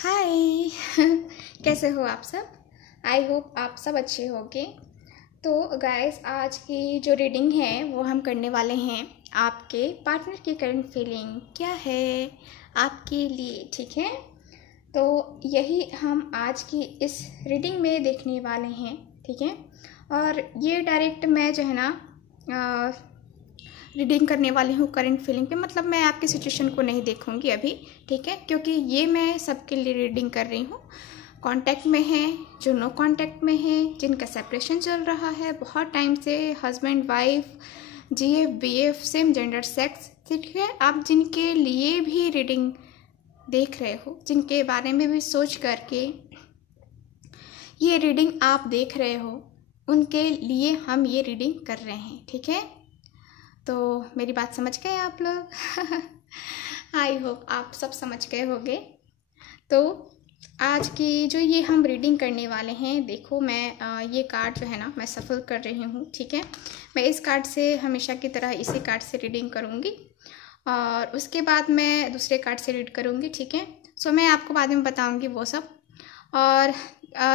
हाय। कैसे हो आप सब? आई होप आप सब अच्छे होंगे। तो गाइस, आज की जो रीडिंग है वो हम करने वाले हैं आपके पार्टनर की करंट फीलिंग क्या है आपके लिए, ठीक है? तो यही हम आज की इस रीडिंग में देखने वाले हैं, ठीक है? और ये डायरेक्ट मैं जो है ना रीडिंग करने वाली हूँ करंट फीलिंग पे, मतलब मैं आपकी सिचुएशन को नहीं देखूँगी अभी, ठीक है? क्योंकि ये मैं सबके लिए रीडिंग कर रही हूँ। कांटेक्ट में हैं, जो नो कांटेक्ट में हैं, जिनका सेपरेशन चल रहा है बहुत टाइम से, husband wife, GF BF, same gender sex, ठीक है? आप जिनके लिए भी रीडिंग देख रहे हो, जिनके बारे में भी सोच करके ये रीडिंग आप देख रहे हो, उनके लिए हम ये रीडिंग कर रहे हैं, ठीक है? तो मेरी बात समझ गए आप लोग? आई होप आप सब समझ गए होंगे। तो आज की जो ये हम रीडिंग करने वाले हैं, देखो मैं ये कार्ड जो है ना मैं सफल कर रही हूँ, ठीक है? मैं इस कार्ड से हमेशा की तरह इसी कार्ड से रीडिंग करूँगी और उसके बाद मैं दूसरे कार्ड से रीड करूँगी, ठीक है? सो मैं आपको बाद में बताऊँगी वो सब। और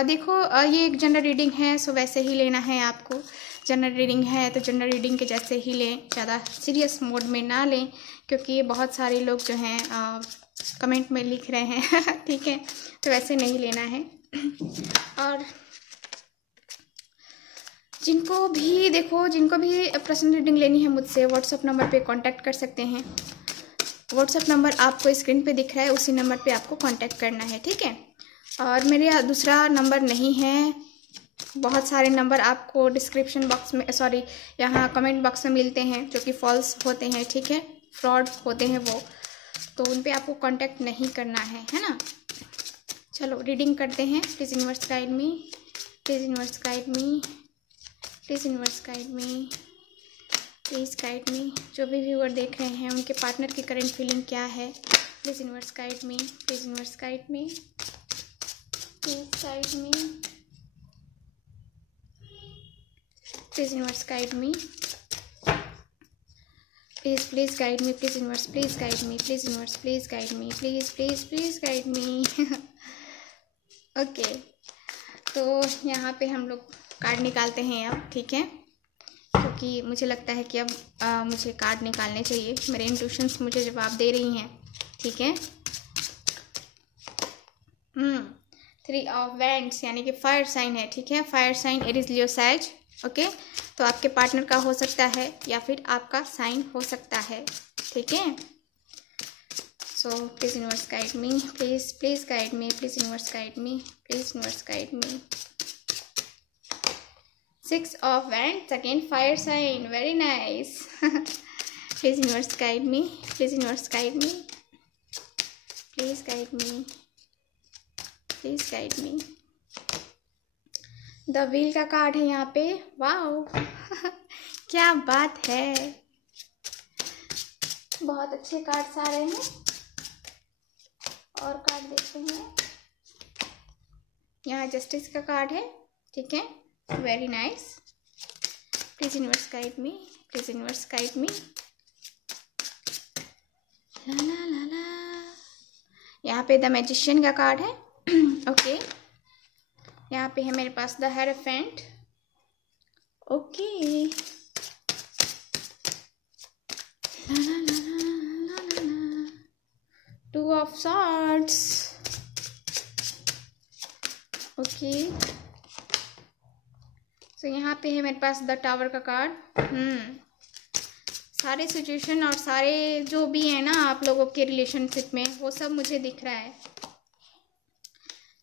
देखो ये एक जनरल रीडिंग है, सो वैसे ही लेना है आपको। जनरल रीडिंग है तो जनरल रीडिंग के जैसे ही लें, ज़्यादा सीरियस मोड में ना लें, क्योंकि बहुत सारे लोग जो हैं कमेंट में लिख रहे हैं ठीक है? तो वैसे नहीं लेना है। और जिनको भी पर्सनल रीडिंग लेनी है मुझसे व्हाट्सअप नंबर पे कांटेक्ट कर सकते हैं। व्हाट्सअप नंबर आपको स्क्रीन पे दिख रहा है, उसी नंबर पे आपको कांटेक्ट करना है, ठीक है? और मेरे दूसरा नंबर नहीं है, बहुत सारे नंबर आपको डिस्क्रिप्शन बॉक्स में यहाँ कमेंट बॉक्स में मिलते हैं जो कि फॉल्स होते हैं, ठीक है? फ्रॉड होते हैं वो, तो उन पे आपको कांटेक्ट नहीं करना है ना? चलो रीडिंग करते हैं। Please universe guide me, please universe guide me, please universe guide me, please guide मी। जो भी व्यूअर देख रहे हैं उनके पार्टनर की करंट फीलिंग क्या है? Please universe guide me, please universe guide me, please guide me, please universe guide me, please guide me, please universe please guide me, please universe please guide me, please guide me okay, तो यहाँ पे हम लोग card निकालते हैं अब, ठीक है? क्योंकि मुझे लगता है कि अब मुझे कार्ड निकालने चाहिए, मेरे इंट्यूशंस मुझे जवाब दे रही हैं, ठीक है? 3 ऑफ वैंड्स यानी कि फायर साइन है, ठीक है? फायर साइन एरीज लियो सैज, ओके? तो आपके पार्टनर का हो सकता है या फिर आपका साइन हो सकता है, ठीक है? So please universe guide me, please guide me, please universe guide me, please universe guide me. 6 of wands, again fire sign, very nice please universe guide me, please universe guide me, please guide me, please guide me. The wheel का card है यहाँ पे, wow क्या बात है, बहुत अच्छे cards आ रहे हैं। और कार्ड देखते हैं, यहाँ जस्टिस का कार्ड है, ठीक है? Very nice. Please universe guide me, please universe guide me. ला ला ला ला। यहाँ पे द मैजिशियन का कार्ड है ओके। यहाँ पे है मेरे पास द हेरोफेंट, ओके। ला ला ला ला ला ला। 2 ऑफ सॉर्ड्स, ओके। तो यहाँ पे है मेरे पास द टावर का कार्ड। सारे सिचुएशन और सारे जो भी है ना आप लोगों के रिलेशनशिप में, वो सब मुझे दिख रहा है।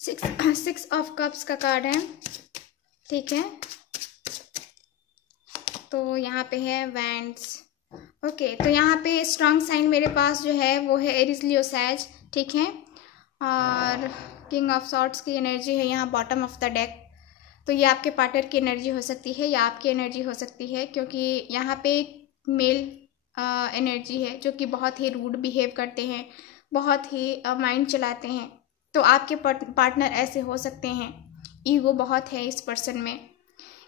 6 ऑफ कप्स का कार्ड है, ठीक है? तो यहाँ पे है वैंड्स, ओके। तो यहाँ पे स्ट्रॉन्ग साइन मेरे पास जो है वो है एरीज लियो सैज, ठीक है? और किंग ऑफ सॉर्ड्स की एनर्जी है यहाँ बॉटम ऑफ द डेक। तो ये आपके पार्टनर की एनर्जी हो सकती है या आपकी एनर्जी हो सकती है, क्योंकि यहाँ पे मेल एनर्जी है जो कि बहुत ही रूड बिहेव करते हैं, बहुत ही माइंड चलाते हैं। तो आपके पार्टनर ऐसे हो सकते हैं, ईगो बहुत है इस पर्सन में,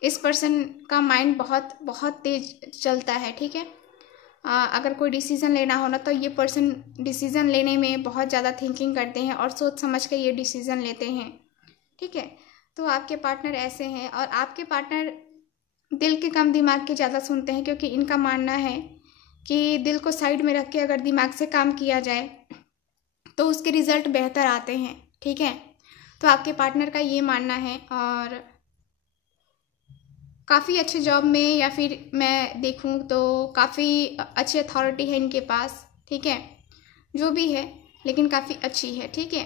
इस पर्सन का माइंड बहुत बहुत तेज चलता है, ठीक है? अगर कोई डिसीज़न लेना हो ना तो ये पर्सन डिसीज़न लेने में बहुत ज़्यादा थिंकिंग करते हैं और सोच समझ के ये डिसीज़न लेते हैं, ठीक है। तो आपके पार्टनर ऐसे हैं और आपके पार्टनर दिल के कम दिमाग के ज़्यादा सुनते हैं, क्योंकि इनका मानना है कि दिल को साइड में रख के अगर दिमाग से काम किया जाए तो उसके रिज़ल्ट बेहतर आते हैं, ठीक है। तो आपके पार्टनर का ये मानना है और काफ़ी अच्छे जॉब में या फिर मैं देखूं तो काफ़ी अच्छी अथॉरिटी है इनके पास, ठीक है। जो भी है लेकिन काफ़ी अच्छी है, ठीक है।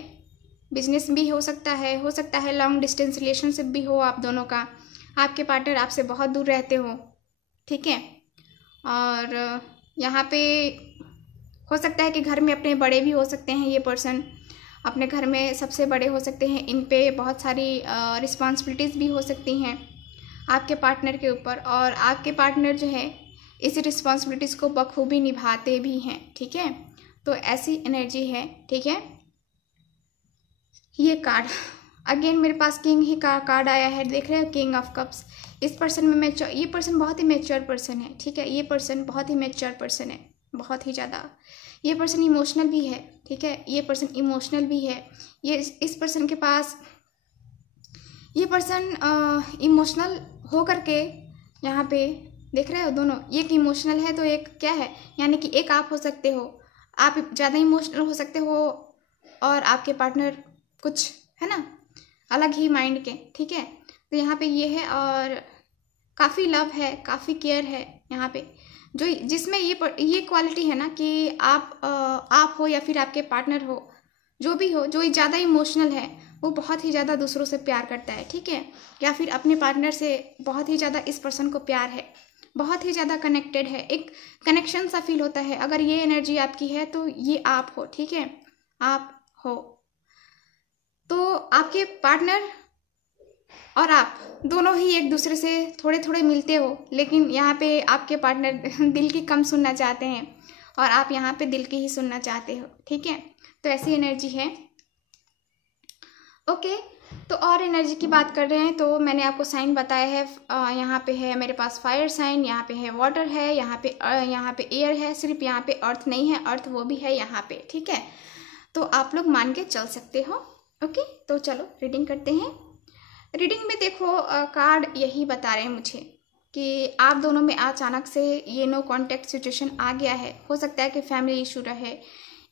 बिजनेस भी हो सकता है लॉन्ग डिस्टेंस रिलेशनशिप भी हो आप दोनों का, आपके पार्टनर आपसे बहुत दूर रहते हो, ठीक है। और यहाँ पे हो सकता है कि घर में अपने बड़े भी हो सकते हैं, ये पर्सन अपने घर में सबसे बड़े हो सकते हैं, इन पे बहुत सारी रिस्पॉन्सिबिलिटीज़ भी हो सकती हैं आपके पार्टनर के ऊपर, और आपके पार्टनर जो है इस रिस्पॉन्सिबिलिटीज़ को बखूबी निभाते भी हैं, ठीक है। तो ऐसी एनर्जी है, ठीक है। ये कार्ड अगेन मेरे पास किंग ही का कार्ड आया है, देख रहे हो, किंग ऑफ कप्स। इस पर्सन में ये पर्सन बहुत ही मैच्योर पर्सन है, ठीक है। ये पर्सन बहुत ही मैच्योर पर्सन है, बहुत ही ज़्यादा। ये पर्सन इमोशनल भी है, ठीक है। ये पर्सन इमोशनल भी है। ये इस पर्सन के पास ये पर्सन इमोशनल हो करके यहाँ पे देख रहे हो दोनों, एक इमोशनल है तो एक क्या है, यानी कि एक आप हो सकते हो, आप ज़्यादा इमोशनल हो सकते हो और आपके पार्टनर कुछ है ना अलग ही माइंड के, ठीक है। तो यहाँ पे ये है और काफ़ी लव है, काफ़ी केयर है यहाँ पे, जो जिसमें ये क्वालिटी है ना कि आप हो या फिर आपके पार्टनर हो, जो भी हो, जो ज़्यादा इमोशनल है वो बहुत ही ज़्यादा दूसरों से प्यार करता है, ठीक है। या फिर अपने पार्टनर से बहुत ही ज़्यादा इस पर्सन को प्यार है, बहुत ही ज़्यादा कनेक्टेड है, एक कनेक्शन सा फील होता है। अगर ये एनर्जी आपकी है तो ये आप हो, ठीक है, आप हो। तो आपके पार्टनर और आप दोनों ही एक दूसरे से थोड़े थोड़े मिलते हो, लेकिन यहाँ पे आपके पार्टनर दिल की कम सुनना चाहते हैं और आप यहाँ पे दिल की ही सुनना चाहते हो, ठीक है। तो ऐसी एनर्जी है, ओके। तो और एनर्जी की बात कर रहे हैं तो मैंने आपको साइन बताया है, यहाँ पे है मेरे पास फायर साइन, यहाँ पे है वाटर है, यहाँ पे एयर है, सिर्फ यहाँ पे अर्थ नहीं है, अर्थ वो भी है यहाँ पे, ठीक है। तो आप लोग मान के चल सकते हो, ओके। तो चलो रीडिंग करते हैं। रीडिंग में देखो कार्ड यही बता रहे हैं मुझे कि आप दोनों में अचानक से ये नो कॉन्टैक्ट सिचुएशन आ गया है। हो सकता है कि फैमिली इशू रहे,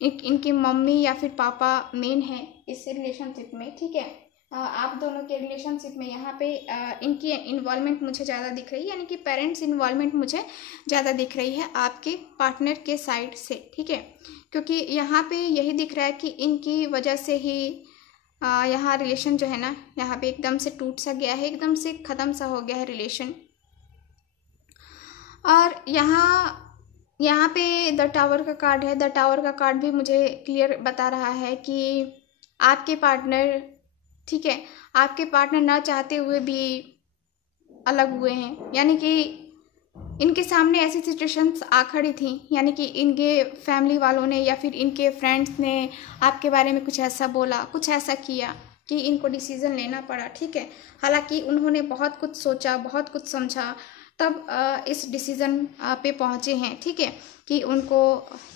इनकी मम्मी या फिर पापा मेन है इस रिलेशनशिप में, ठीक है। आप दोनों के रिलेशनशिप में यहाँ पे इनकी इन्वॉल्वमेंट मुझे ज़्यादा दिख रही है, यानी कि पेरेंट्स इन्वॉल्वमेंट मुझे ज़्यादा दिख रही है आपके पार्टनर के साइड से, ठीक है। क्योंकि यहाँ पे यही दिख रहा है कि इनकी वजह से ही यहाँ रिलेशन जो है ना यहाँ पे एकदम से टूट सा गया है, एकदम से ख़त्म सा हो गया है रिलेशन। और यहाँ पे द टावर का कार्ड है। द टावर का कार्ड भी मुझे क्लियर बता रहा है कि आपके पार्टनर, ठीक है, आपके पार्टनर ना चाहते हुए भी अलग हुए हैं, यानी कि इनके सामने ऐसी सिचुएशंस आ खड़ी थी, यानी कि इनके फैमिली वालों ने या फिर इनके फ्रेंड्स ने आपके बारे में कुछ ऐसा बोला, कुछ ऐसा किया कि इनको डिसीज़न लेना पड़ा, ठीक है। हालांकि उन्होंने बहुत कुछ सोचा, बहुत कुछ समझा, तब इस डिसीज़न पे पहुँचे हैं, ठीक है, कि उनको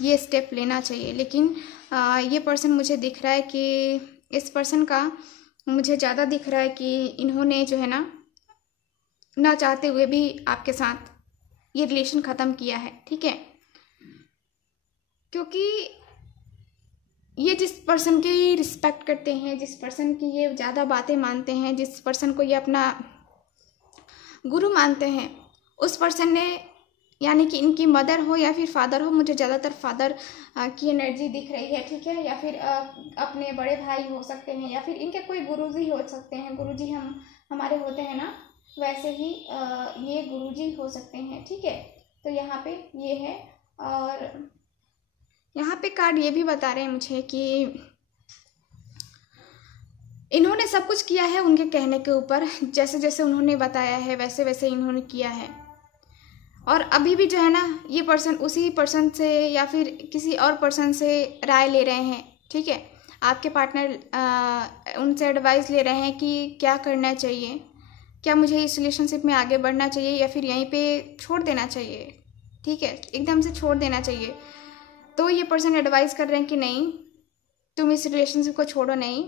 ये स्टेप लेना चाहिए। लेकिन ये पर्सन मुझे दिख रहा है कि इस पर्सन का मुझे ज़्यादा दिख रहा है कि इन्होंने जो है ना चाहते हुए भी आपके साथ ये रिलेशन ख़त्म किया है, ठीक है। क्योंकि ये जिस पर्सन की रिस्पेक्ट करते हैं, जिस पर्सन की ये ज़्यादा बातें मानते हैं, जिस पर्सन को ये अपना गुरु मानते हैं, उस पर्सन ने, यानी कि इनकी मदर हो या फिर फादर हो, मुझे ज़्यादातर फादर की एनर्जी दिख रही है, ठीक है। या फिर अपने बड़े भाई हो सकते हैं या फिर इनके कोई गुरुजी हो सकते हैं। गुरुजी हमारे होते हैं ना, वैसे ही ये गुरुजी हो सकते हैं, ठीक है। तो यहाँ पे ये है। और यहाँ पे कार्ड ये भी बता रहे हैं मुझे कि इन्होंने सब कुछ किया है उनके कहने के ऊपर, जैसे जैसे उन्होंने बताया है वैसे वैसे इन्होंने किया है। और अभी भी जो है ना ये पर्सन उसी पर्सन से या फिर किसी और पर्सन से राय ले रहे हैं, ठीक है। आपके पार्टनर उनसे एडवाइस ले रहे हैं कि क्या करना चाहिए, क्या मुझे इस रिलेशनशिप में आगे बढ़ना चाहिए या फिर यहीं पे छोड़ देना चाहिए, ठीक है, एकदम से छोड़ देना चाहिए। तो ये पर्सन एडवाइस कर रहे हैं कि नहीं, तुम इस रिलेशनशिप को छोड़ो, नहीं,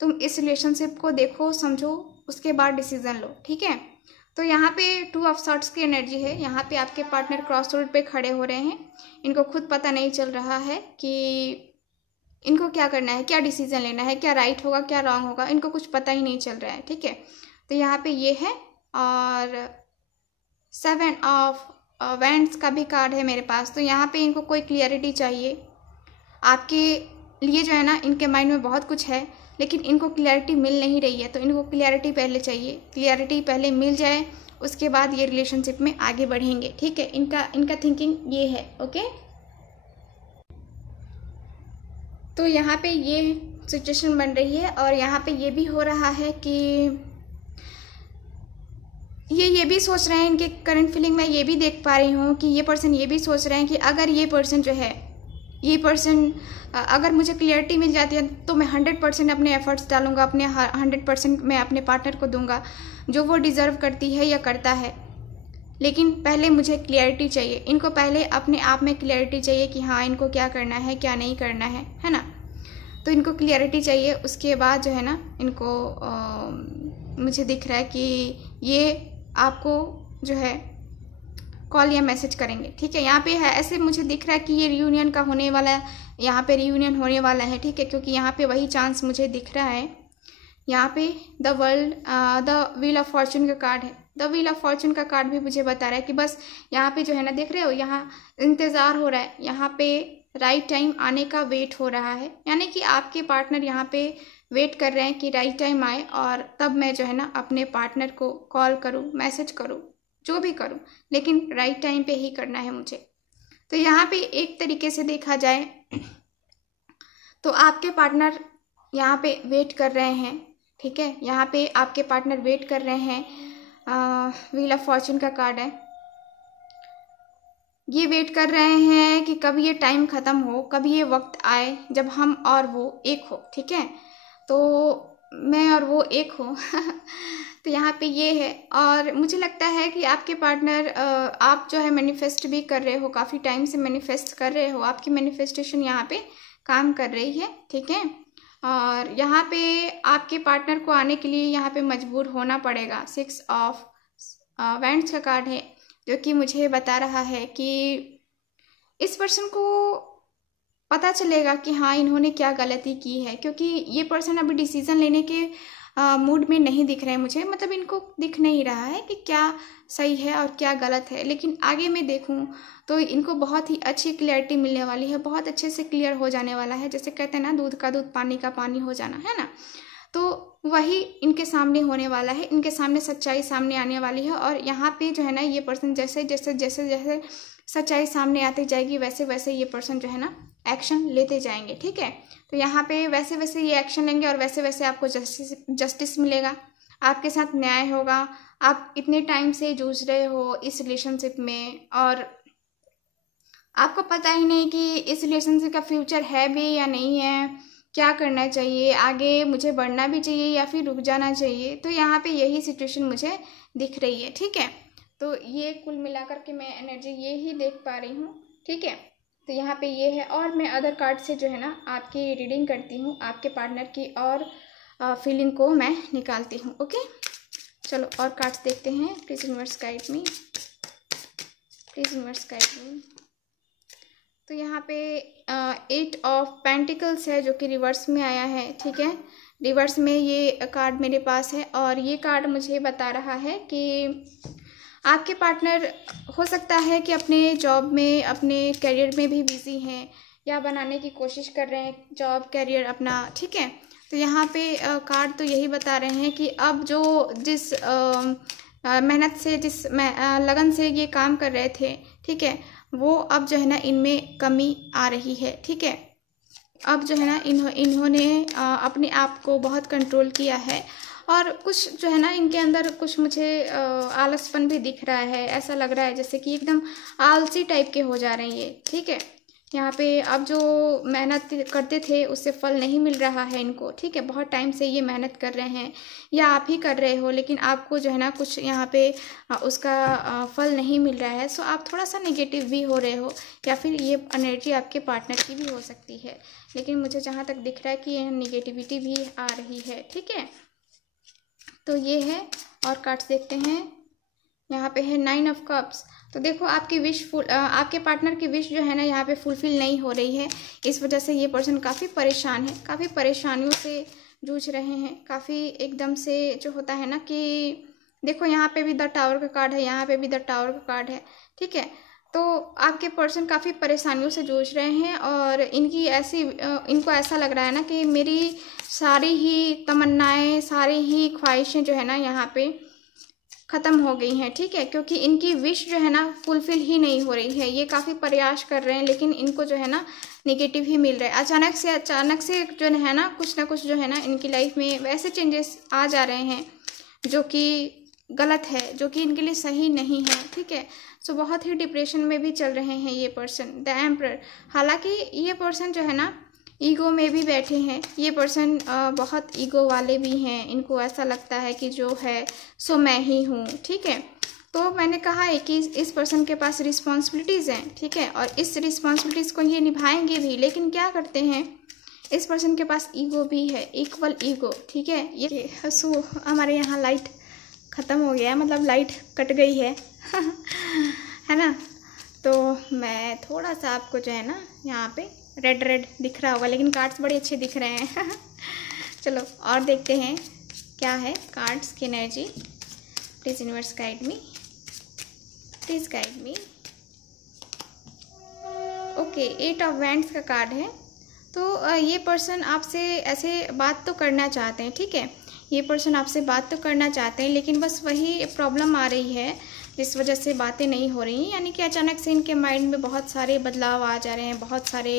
तुम इस रिलेशनशिप को देखो, समझो, उसके बाद डिसीजन लो, ठीक है। तो यहाँ पे 2 ऑफ सॉर्ट्स की एनर्जी है। यहाँ पे आपके पार्टनर क्रॉस रोड पे खड़े हो रहे हैं। इनको खुद पता नहीं चल रहा है कि इनको क्या करना है, क्या डिसीजन लेना है, क्या राइट होगा, क्या रॉन्ग होगा, इनको कुछ पता ही नहीं चल रहा है, ठीक है। तो यहाँ पे ये है, और 7 ऑफ वैंड्स का भी कार्ड है मेरे पास। तो यहाँ पे इनको कोई क्लियरिटी चाहिए। आपके लिए जो है ना, इनके माइंड में बहुत कुछ है, लेकिन इनको क्लियरिटी मिल नहीं रही है। तो इनको क्लियरिटी पहले चाहिए, क्लियरिटी पहले मिल जाए, उसके बाद ये रिलेशनशिप में आगे बढ़ेंगे, ठीक है। इनका थिंकिंग ये है, ओके। तो यहाँ पे ये सिचुएशन बन रही है, और यहाँ पे ये भी हो रहा है कि ये भी सोच रहे हैं, इनके करंट फीलिंग में ये भी देख पा रही हूँ कि ये पर्सन ये भी सोच रहे हैं कि अगर ये पर्सन जो है, ये पर्सन अगर मुझे क्लियरिटी मिल जाती है तो मैं 100% अपने एफर्ट्स डालूंगा, अपने 100% मैं अपने पार्टनर को दूंगा जो वो डिज़र्व करती है या करता है। लेकिन पहले मुझे क्लियरिटी चाहिए। इनको पहले अपने आप में क्लियरिटी चाहिए कि हाँ, इनको क्या करना है, क्या नहीं करना है ना। तो इनको क्लियरिटी चाहिए। उसके बाद जो है ना, इनको मुझे दिख रहा है कि ये आपको जो है कॉल या मैसेज करेंगे, ठीक है। यहाँ पे है, ऐसे मुझे दिख रहा है कि ये रियूनियन का होने वाला है, यहाँ पे रियूनियन होने वाला है, ठीक है, क्योंकि यहाँ पे वही चांस मुझे दिख रहा है। यहाँ पे द व्हील ऑफ फॉर्चून का कार्ड है। द व्हील ऑफ फॉर्चून का कार्ड भी मुझे बता रहा है कि बस यहाँ पे जो है ना, देख रहे हो, यहाँ इंतज़ार हो रहा है, यहाँ पे राइट टाइम आने का वेट हो रहा है। यानी कि आपके पार्टनर यहाँ पे वेट कर रहे हैं कि राइट टाइम आए, और तब मैं जो है ना अपने पार्टनर को कॉल करूँ, मैसेज करूँ, जो भी करूँ, लेकिन राइट टाइम पे ही करना है मुझे। तो यहाँ पे एक तरीके से देखा जाए तो आपके पार्टनर यहाँ पे वेट कर रहे हैं, ठीक है। यहाँ पे आपके पार्टनर वेट कर रहे हैं। व्हील ऑफ फॉर्चून का कार्ड है। ये वेट कर रहे हैं कि कब ये टाइम ख़त्म हो, कभी ये वक्त आए जब हम और वो एक हो, ठीक है। तो मैं और वो एक हो तो यहाँ पे ये है। और मुझे लगता है कि आपके पार्टनर, आप जो है मैनिफेस्ट भी कर रहे हो, काफ़ी टाइम से मैनिफेस्ट कर रहे हो, आपकी मैनिफेस्टेशन यहाँ पे काम कर रही है, ठीक है। और यहाँ पे आपके पार्टनर को आने के लिए यहाँ पे मजबूर होना पड़ेगा। 6 ऑफ वैंड्स का कार्ड है, जो कि मुझे बता रहा है कि इस पर्सन को पता चलेगा कि हाँ, इन्होंने क्या गलती की है, क्योंकि ये पर्सन अभी डिसीज़न लेने के मूड में नहीं दिख रहे हैं मुझे। मतलब इनको दिख नहीं रहा है कि क्या सही है और क्या गलत है। लेकिन आगे मैं देखूं तो इनको बहुत ही अच्छी क्लियरिटी मिलने वाली है, बहुत अच्छे से क्लियर हो जाने वाला है। जैसे कहते हैं ना, दूध का दूध, पानी का पानी हो जाना, है ना। तो वही इनके सामने होने वाला है, इनके सामने सच्चाई सामने आने वाली है। और यहाँ पे जो है ना, ये पर्सन जैसे जैसे जैसे जैसे सच्चाई सामने आती जाएगी, वैसे वैसे ये पर्सन जो है ना एक्शन लेते जाएंगे, ठीक है। तो यहाँ पे वैसे वैसे ये एक्शन लेंगे, और वैसे वैसे आपको जस्टिस मिलेगा, आपके साथ न्याय होगा। आप इतने टाइम से जूझ रहे हो इस रिलेशनशिप में, और आपको पता ही नहीं कि इस रिलेशनशिप का फ्यूचर है भी या नहीं है, क्या करना चाहिए, आगे मुझे बढ़ना भी चाहिए या फिर रुक जाना चाहिए। तो यहाँ पे यही सिचुएशन मुझे दिख रही है, ठीक है। तो ये कुल मिलाकर के मैं एनर्जी ये ही देख पा रही हूँ, ठीक है। तो यहाँ पे ये है, और मैं अदर कार्ड से जो है ना आपकी रीडिंग करती हूँ, आपके पार्टनर की और फीलिंग को मैं निकालती हूँ, ओके। चलो और कार्ड्स देखते हैं। Please universe guide me, please universe guide मी। तो यहाँ पे 8 ऑफ पेंटिकल्स है, जो कि रिवर्स में आया है, ठीक है। रिवर्स में ये कार्ड मेरे पास है, और ये कार्ड मुझे बता रहा है कि आपके पार्टनर हो सकता है कि अपने जॉब में, अपने करियर में भी बिजी हैं, या बनाने की कोशिश कर रहे हैं जॉब करियर अपना, ठीक है। तो यहाँ पे कार्ड तो यही बता रहे हैं कि अब जो जिस मेहनत से, जिस लगन से ये काम कर रहे थे, ठीक है, वो अब जो है ना इनमें कमी आ रही है, ठीक है। अब जो है ना इन्होंने अपने आप को बहुत कंट्रोल किया है, और कुछ जो है ना इनके अंदर कुछ मुझे आलसपन भी दिख रहा है। ऐसा लग रहा है जैसे कि एकदम आलसी टाइप के हो जा रहे हैं ये, ठीक है। यहाँ पे अब जो मेहनत करते थे उससे फल नहीं मिल रहा है इनको, ठीक है। बहुत टाइम से ये मेहनत कर रहे हैं या आप ही कर रहे हो, लेकिन आपको जो है ना कुछ यहाँ पे उसका फल नहीं मिल रहा है। सो आप थोड़ा सा नेगेटिव भी हो रहे हो, या फिर ये एनर्जी आपके पार्टनर की भी हो सकती है, लेकिन मुझे जहाँ तक दिख रहा है कि यह नेगेटिविटी भी आ रही है, ठीक है। तो ये है, और कार्ड्स देखते हैं। यहाँ पे है 9 ऑफ कप्स। तो देखो आपकी आपके पार्टनर की विश जो है ना यहाँ पे फुलफिल नहीं हो रही है। इस वजह से ये पर्सन काफ़ी परेशान है, काफ़ी परेशानियों से जूझ रहे हैं, काफ़ी एकदम से जो होता है ना कि देखो यहाँ पे भी द टावर का कार्ड है, यहाँ पे भी द टावर का कार्ड है, ठीक है। तो आपके पर्सन काफ़ी परेशानियों से जूझ रहे हैं, और इनको ऐसा लग रहा है ना कि मेरी सारी ही तमन्नाएं, सारी ही ख्वाहिशें जो है ना यहाँ पे ख़त्म हो गई हैं, ठीक है। क्योंकि इनकी विश जो है ना फुलफिल ही नहीं हो रही है। ये काफ़ी प्रयास कर रहे हैं, लेकिन इनको जो है ना नेगेटिव ही मिल रहा है। अचानक से जो है ना कुछ जो है ना इनकी लाइफ में वैसे चेंजेस आ जा रहे हैं जो कि गलत है, जो कि इनके लिए सही नहीं है, ठीक है। सो बहुत ही डिप्रेशन में भी चल रहे हैं ये पर्सन, द एम्परर। हालांकि ये पर्सन जो है ना ईगो में भी बैठे हैं। ये पर्सन बहुत ईगो वाले भी हैं। इनको ऐसा लगता है कि जो है सो मैं ही हूँ, ठीक है। तो मैंने कहा है कि इस पर्सन के पास रिस्पॉन्सिबिलिटीज़ हैं, ठीक है, और इस रिस्पॉन्सिबिलिटीज़ को ये निभाएंगे भी, लेकिन क्या करते हैं, इस पर्सन के पास ईगो भी है, इक्वल ईगो, ठीक है। ये सो हमारे यहाँ लाइट ख़त्म हो गया है, मतलब लाइट कट गई है है ना। तो मैं थोड़ा सा आपको जो है ना यहाँ पे रेड दिख रहा होगा, लेकिन कार्ड्स बड़े अच्छे दिख रहे हैं चलो और देखते हैं क्या है कार्ड्स की energy. Please universe guide me, please guide me. Okay, 8 of wands का कार्ड है। तो ये पर्सन आपसे ऐसे बात तो करना चाहते हैं, ठीक है। ये पर्सन आपसे बात तो करना चाहते हैं, लेकिन बस वही प्रॉब्लम आ रही है जिस वजह से बातें नहीं हो रही हैं। यानी कि अचानक से इनके माइंड में बहुत सारे बदलाव आ जा रहे हैं, बहुत सारे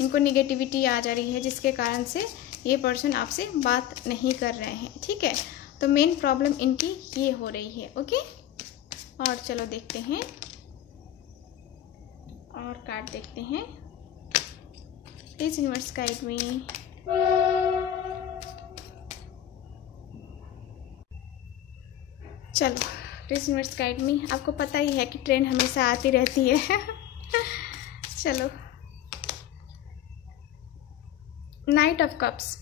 इनको निगेटिविटी आ जा रही है, जिसके कारण से ये पर्सन आपसे बात नहीं कर रहे हैं, ठीक है। तो मेन प्रॉब्लम इनकी ये हो रही है, ओके। और चलो देखते हैं और कार्ड देखते हैं। प्लीज़ यूनिवर्स गाइड मी। चलो प्लीज़ यूनिवर्स गाइड मी। आपको पता ही है कि ट्रेन हमेशा आती रहती है चलो, नाइट ऑफ कप्स।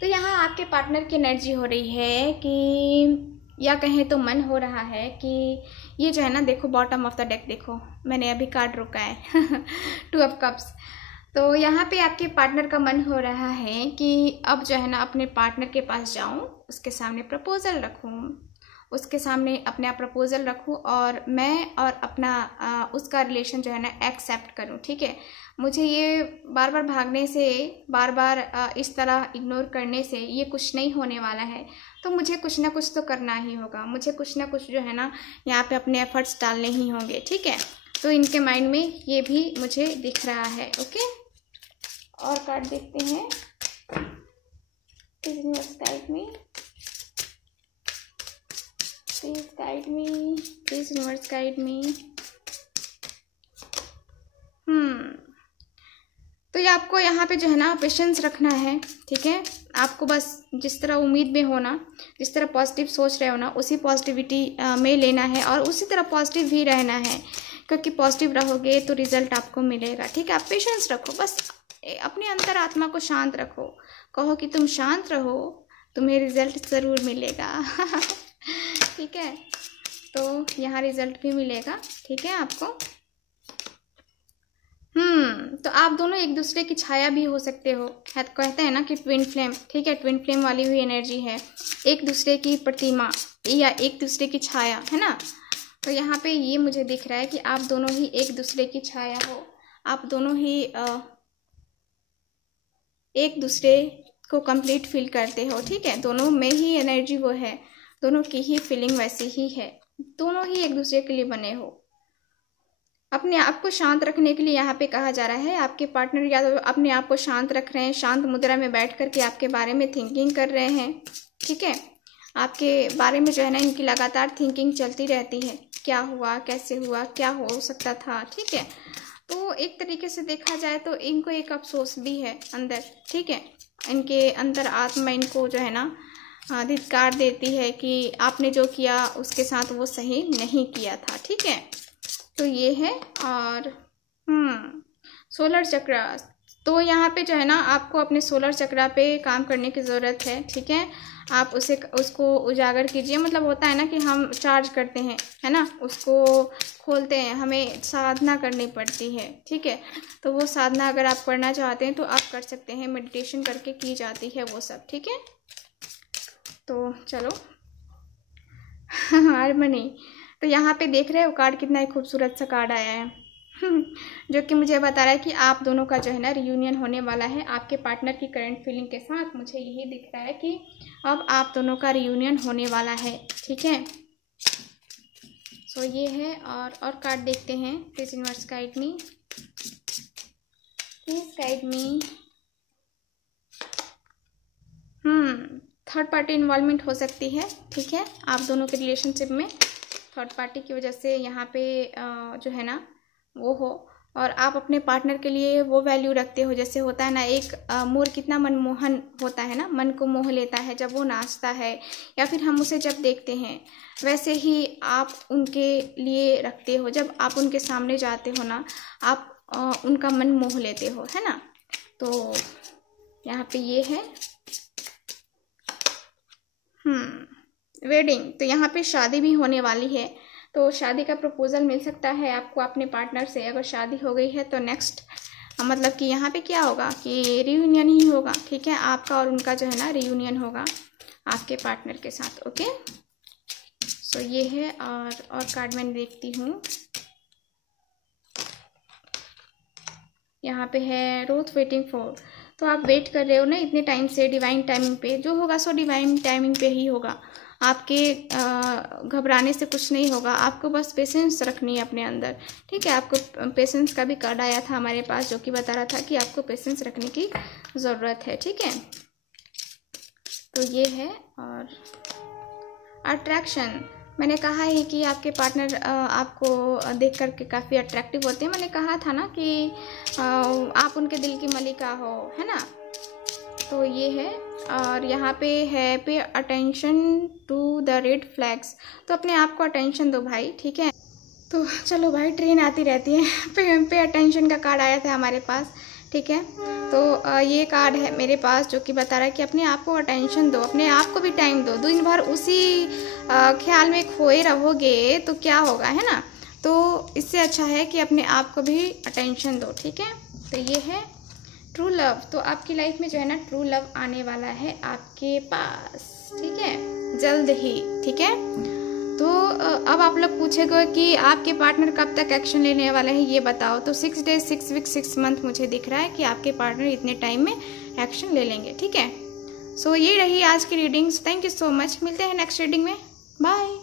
तो यहाँ आपके पार्टनर की एनर्जी हो रही है कि, या कहें तो मन हो रहा है कि ये जो है ना, देखो बॉटम ऑफ द डेक देखो, मैंने अभी कार्ड रोका है 2 ऑफ कप्स। तो यहाँ पे आपके पार्टनर का मन हो रहा है कि अब जो है ना अपने पार्टनर के पास जाऊँ, उसके सामने प्रपोज़ल रखूँ, उसके सामने अपना प्रपोज़ल रखूँ, और मैं और अपना उसका रिलेशन जो है ना एक्सेप्ट करूँ, ठीक है। मुझे ये बार बार भागने से, बार बार इस तरह इग्नोर करने से ये कुछ नहीं होने वाला है। तो मुझे कुछ ना कुछ तो करना ही होगा, मुझे कुछ ना कुछ जो है ना यहाँ पे अपने एफर्ट्स डालने ही होंगे, ठीक है। तो इनके माइंड में ये भी मुझे दिख रहा है, ओके। और कार्ड देखते हैं। Please universe guide me, please guide me, please universe guide मी। तो ये आपको यहाँ पे जो है ना पेशेंस रखना है, ठीक है। आपको बस जिस तरह उम्मीद में होना, जिस तरह पॉजिटिव सोच रहे हो ना, उसी पॉजिटिविटी में लेना है, और उसी तरह पॉजिटिव भी रहना है, क्योंकि पॉजिटिव रहोगे तो रिजल्ट आपको मिलेगा, ठीक है। आप पेशेंस रखो, बस अपने अंतरात्मा को शांत रखो, कहो कि तुम शांत रहो, तुम्हें रिजल्ट ज़रूर मिलेगा ठीक है। तो यहाँ रिजल्ट भी मिलेगा, ठीक है आपको। तो आप दोनों एक दूसरे की छाया भी हो सकते हो, कहते हैं ना कि ट्विन फ्लेम, ठीक है। ट्विन फ्लेम वाली हुई एनर्जी है, एक दूसरे की प्रतिमा या एक दूसरे की छाया, है ना। तो यहाँ पे ये मुझे दिख रहा है कि आप दोनों ही एक दूसरे की छाया हो, आप दोनों ही एक दूसरे को कंप्लीट फील करते हो, ठीक है। दोनों में ही एनर्जी वो है, दोनों की ही फीलिंग वैसी ही है, दोनों ही एक दूसरे के लिए बने हो। अपने आप को शांत रखने के लिए यहाँ पे कहा जा रहा है, आपके पार्टनर या तो अपने आप को शांत रख रहे हैं, शांत मुद्रा में बैठ करके आपके बारे में थिंकिंग कर रहे हैं, ठीक है। आपके बारे में जो है ना इनकी लगातार थिंकिंग चलती रहती है, क्या हुआ, कैसे हुआ, क्या हो सकता था, ठीक है। तो एक तरीके से देखा जाए तो इनको एक अफसोस भी है अंदर, ठीक है। इनके अंदर आत्मा इनको जो है ना धिक्कार देती है कि आपने जो किया उसके साथ वो सही नहीं किया था, ठीक है। तो ये है। और सोलर चक्र, तो यहाँ पे जो है ना आपको अपने सोलर चक्र पे काम करने की ज़रूरत है, ठीक है। आप उसको उजागर कीजिए। मतलब होता है ना कि हम चार्ज करते हैं, है ना, उसको खोलते हैं, हमें साधना करनी पड़ती है, ठीक है। तो वो साधना अगर आप करना चाहते हैं तो आप कर सकते हैं, मेडिटेशन करके की जाती है वो सब, ठीक है। तो चलो हारमनी, तो यहाँ पे देख रहे हो कार्ड, कितना ही खूबसूरत सा कार्ड आया है जो कि मुझे बता रहा है कि आप दोनों का जो है ना रियूनियन होने वाला है आपके पार्टनर की करंट फीलिंग के साथ। मुझे यही दिख रहा है कि अब आप दोनों का रियूनियन होने वाला है, ठीक है। सो ये है। और कार्ड देखते हैं। Please universe guide me, please guide me. Third party involvement हो सकती है, ठीक है, आप दोनों के रिलेशनशिप में थर्ड पार्टी की वजह से यहाँ पे जो है ना वो हो। और आप अपने पार्टनर के लिए वो वैल्यू रखते हो, जैसे होता है ना एक मोर कितना मनमोहन होता है ना, मन को मोह लेता है जब वो नाचता है या फिर हम उसे जब देखते हैं, वैसे ही आप उनके लिए रखते हो। जब आप उनके सामने जाते हो ना, आप उनका मन मोह लेते हो, है ना। तो यहाँ पे ये है वेडिंग, तो यहाँ पे शादी भी होने वाली है। तो शादी का प्रपोजल मिल सकता है आपको अपने पार्टनर से। अगर शादी हो गई है तो नेक्स्ट मतलब कि यहाँ पे क्या होगा कि रियूनियन ही होगा, ठीक है। आपका और उनका जो है ना रियूनियन होगा आपके पार्टनर के साथ, ओके। सो ये है। और कार्ड मैं देखती हूँ, यहाँ पे है रोथ वेटिंग फॉर, तो आप वेट कर रहे हो ना इतने टाइम से डिवाइन टाइमिंग पे। जो होगा सो डिवाइन टाइमिंग पे ही होगा। आपके घबराने से कुछ नहीं होगा, आपको बस पेशेंस रखनी है अपने अंदर, ठीक है। आपको पेशेंस का भी कार्ड आया था हमारे पास, जो कि बता रहा था कि आपको पेशेंस रखने की ज़रूरत है, ठीक है। तो ये है। और अट्रैक्शन, मैंने कहा है कि आपके पार्टनर आपको देख करके काफ़ी अट्रैक्टिव होते हैं। मैंने कहा था ना कि आप उनके दिल की मलिका हो, है ना। तो ये है। और यहाँ पे है pay attention to the red flags, तो अपने आप को अटेंशन दो भाई, ठीक है। तो चलो भाई, ट्रेन आती रहती है। पे अटेंशन का कार्ड आया था हमारे पास, ठीक है। तो ये कार्ड है मेरे पास जो कि बता रहा है कि अपने आप को अटेंशन दो, अपने आप को भी टाइम दो। दिन भर उसी ख्याल में खोए रहोगे तो क्या होगा, है ना। तो इससे अच्छा है कि अपने आप को भी अटेंशन दो, ठीक है। तो ये है ट्रू लव, तो आपकी लाइफ में जो है ना ट्रू लव आने वाला है आपके पास, ठीक है, जल्द ही, ठीक है। तो अब आप लोग पूछेगा कि आपके पार्टनर कब तक एक्शन लेने वाले हैं, ये बताओ। तो 6 डेज 6 वीक 6 मंथ मुझे दिख रहा है कि आपके पार्टनर इतने टाइम में एक्शन ले लेंगे, ठीक है। सो ये रही आज की readings. Thank you so much. मिलते हैं नेक्स्ट रीडिंग में। बाय।